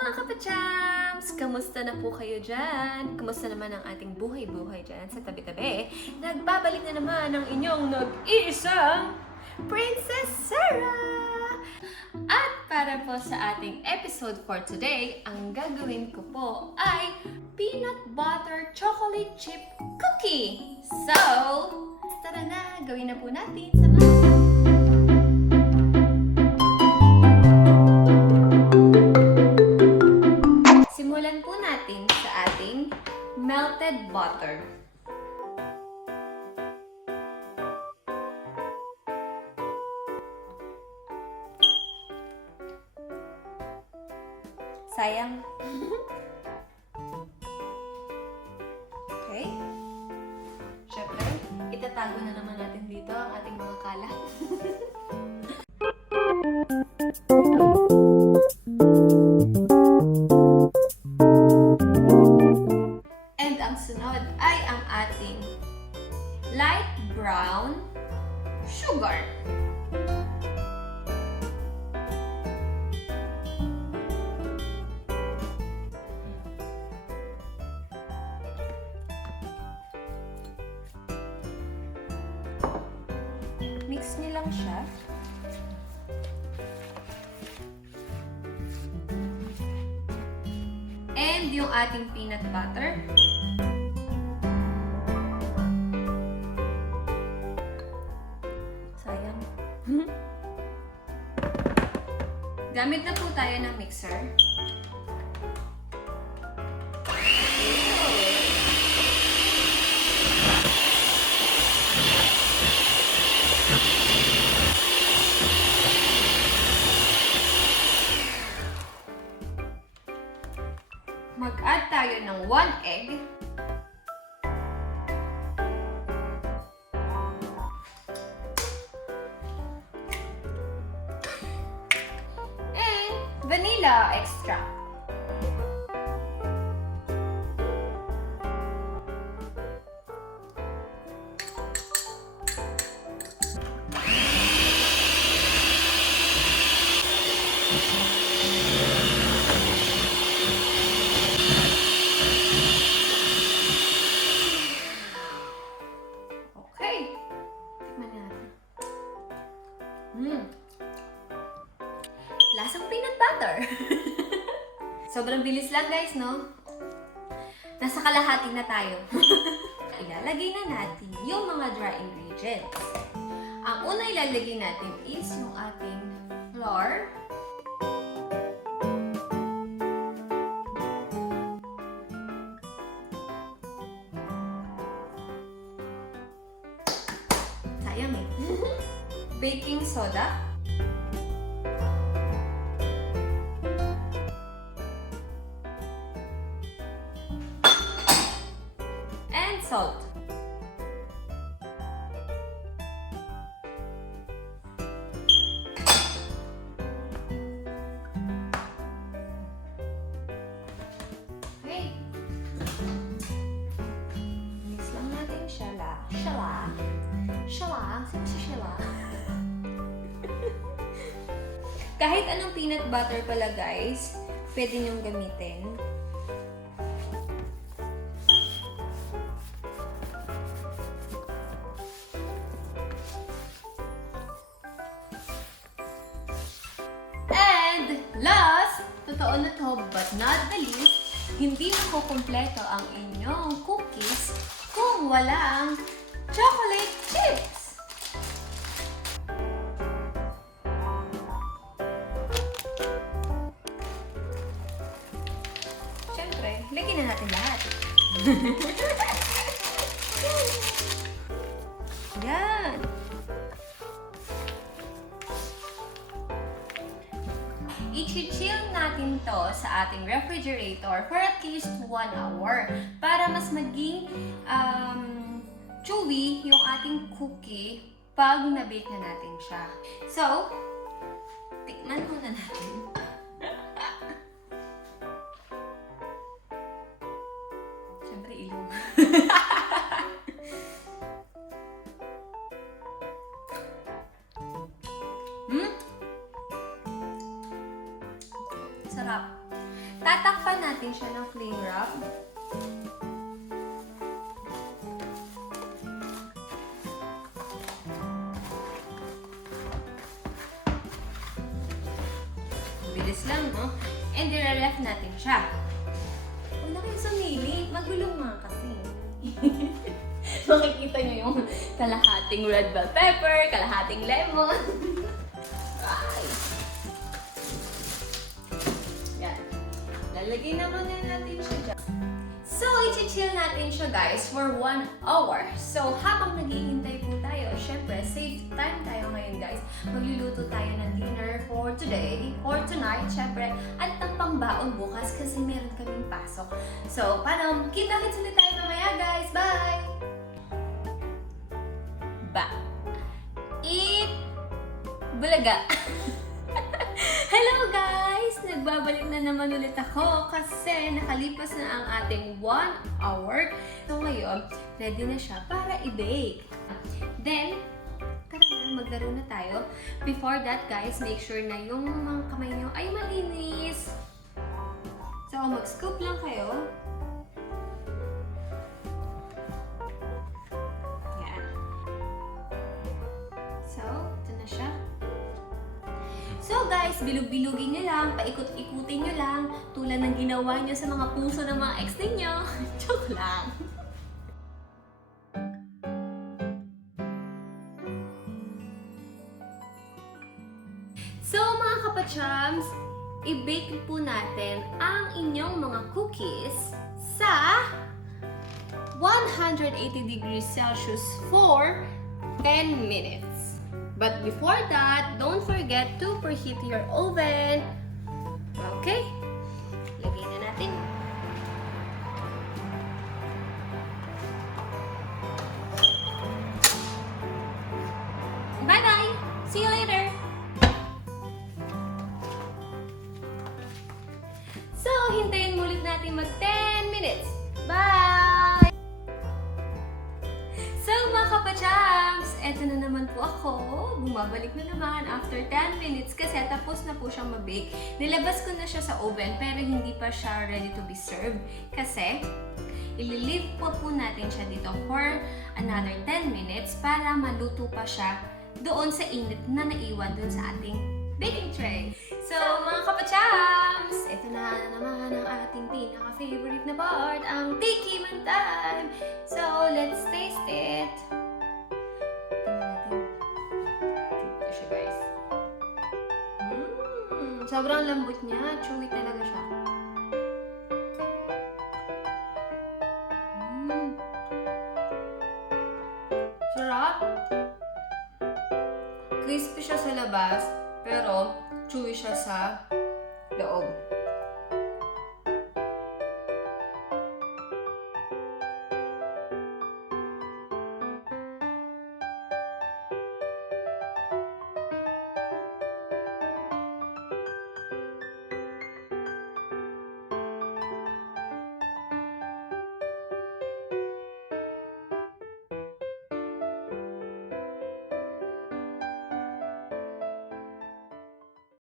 mga kapachams! Kamusta na po kayo dyan? Kamusta naman ang ating buhay-buhay dyan sa tabi-tabi? Nagbabalik na naman ang inyong nag-iisang Princess Sarah! At para po sa ating episode for today, ang gagawin ko po ay peanut butter chocolate chip cookie! So, tara na! Gawin na po natin sa mga simulan po natin sa ating melted butter. Sayang. Okay. Siyempre, itatago na naman natin dito ang ating mga kalat. And ang sunod ay ang ating light brown sugar. Mix niyo lang siya. And yung ating peanut butter. Sayang. Gamit na po tayo ng mixer. Mag-add tayo ng 1 egg. And vanilla extract. Lasang peanut butter. Sobrang bilis lang guys, no? Nasa kalahati na tayo. Ilalagay na natin yung mga dry ingredients. Ang una ilalagay natin is yung ating flour. Sayang eh. Baking soda. Salt. Okay. Mix lang natin siya. Shala. Sino si Shala? Kahit anong peanut butter pala guys, pwede niyong gamitin. Last, totoo na to but not the least, hindi makukumpleto ang inyong cookies kung walang chocolate chips. Siyempre, lagyan na natin lahat. Yan. I-chill natin to sa ating refrigerator for at least 1 hour para mas maging chewy yung ating cookie pag na-bake na natin siya. So, tikman muna natin. Siyempre, ilog. Sarap. Tatakpan natin siya ng cling wrap. Bilis lang, no? And i-ref natin siya. Huwag na kayo sumili. Magulo nga kasi. Makikita nyo yung kalahating red bell pepper, kalahating lemon. Ay! Yan. Lalagay naman natin siya dyan. So, i-chill natin siya guys for 1 hour. So, habang naghihintay po tayo, syempre, save time tayo ngayon guys. Magluluto tayo ng dinner for today or tonight, syempre, at ng pangbaon bukas kasi meron kaming pasok. So, paano? Kita-kits ulit tayo mamaya guys. Bye! Bulaga! Hello guys! Nagbabalik na naman ulit ako kasi nakalipas na ang ating 1 hour. So ngayon, ready na siya para i-bake. Then, tara na, maglaro na tayo. Before that guys, make sure na yung mga kamay nyo ay malinis. So, mag-scoop lang kayo. Yan. So, ito na siya. So guys, bilog-bilugin nyo lang, paikot-ikutin nyo lang, tulad ng ginawa nyo sa mga puso ng mga ex ninyo. Joke lang. So mga kapachams, i-bake po natin ang inyong mga cookies sa 180 degrees Celsius for 10 minutes. But before that, don't forget to preheat your oven. Okay? Lagay na natin. Bye-bye! See you later! So, hintayin ulit natin mag 10 minutes. Bye! So, mga kapachams, eto na naman po ako. Bumabalik na naman after 10 minutes kasi tapos na po siyang mabake. Nilabas ko na siya sa oven pero hindi pa siya ready to be served kasi ililive po natin siya dito for another 10 minutes para maluto pa siya doon sa init na naiwan doon sa ating baking tray. So, mga kapachams, ito na naman ang ating pinaka-favorite na part, ang tikiman time. So, let's taste it. Sobrang lambot niya. Chewy talaga siya. Sarap. Crispy siya sa labas, pero chewy siya sa loob.